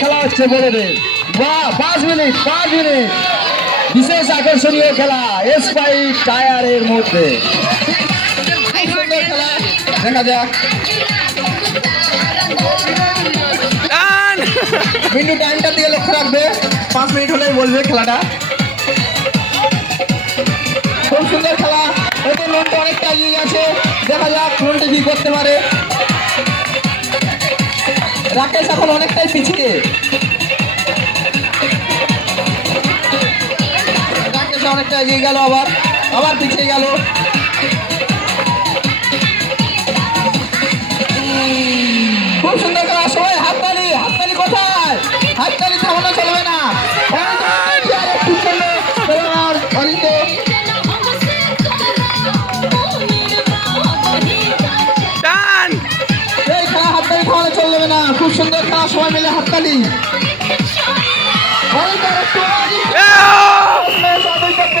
খেলা হচ্ছে বড়দের। বাহ, 5 মিনিট বিশেষ আকর্ষণীয় খেলা স্পাইট টায়ারের মধ্যে। সুন্দর খেলা, দেখা যাক। মিন্টু টাইমটার দিকে লক্ষ্য রাখবে, 5 মিনিট হলেই বলবে খেলাটা। খুব সুন্দর খেলা, ওতে নন্টু অনেকটা এগিয়ে গেছে, দেখা যাক নন্টু কি করতে পারে। রাকেশ এখন অনেকটাই পিছিয়ে, রাকেশ অনেকটা এগিয়ে গেল, আবার পিছিয়ে গেল। খুব সুন্দর খেলা, সবাই হাততালি কোথায়? হাততালি থামানো চলবে না। এই খেলা হাততালি থামানো চলবে না, খুব সুন্দর খেলা, সবাই মিলে হাততালি।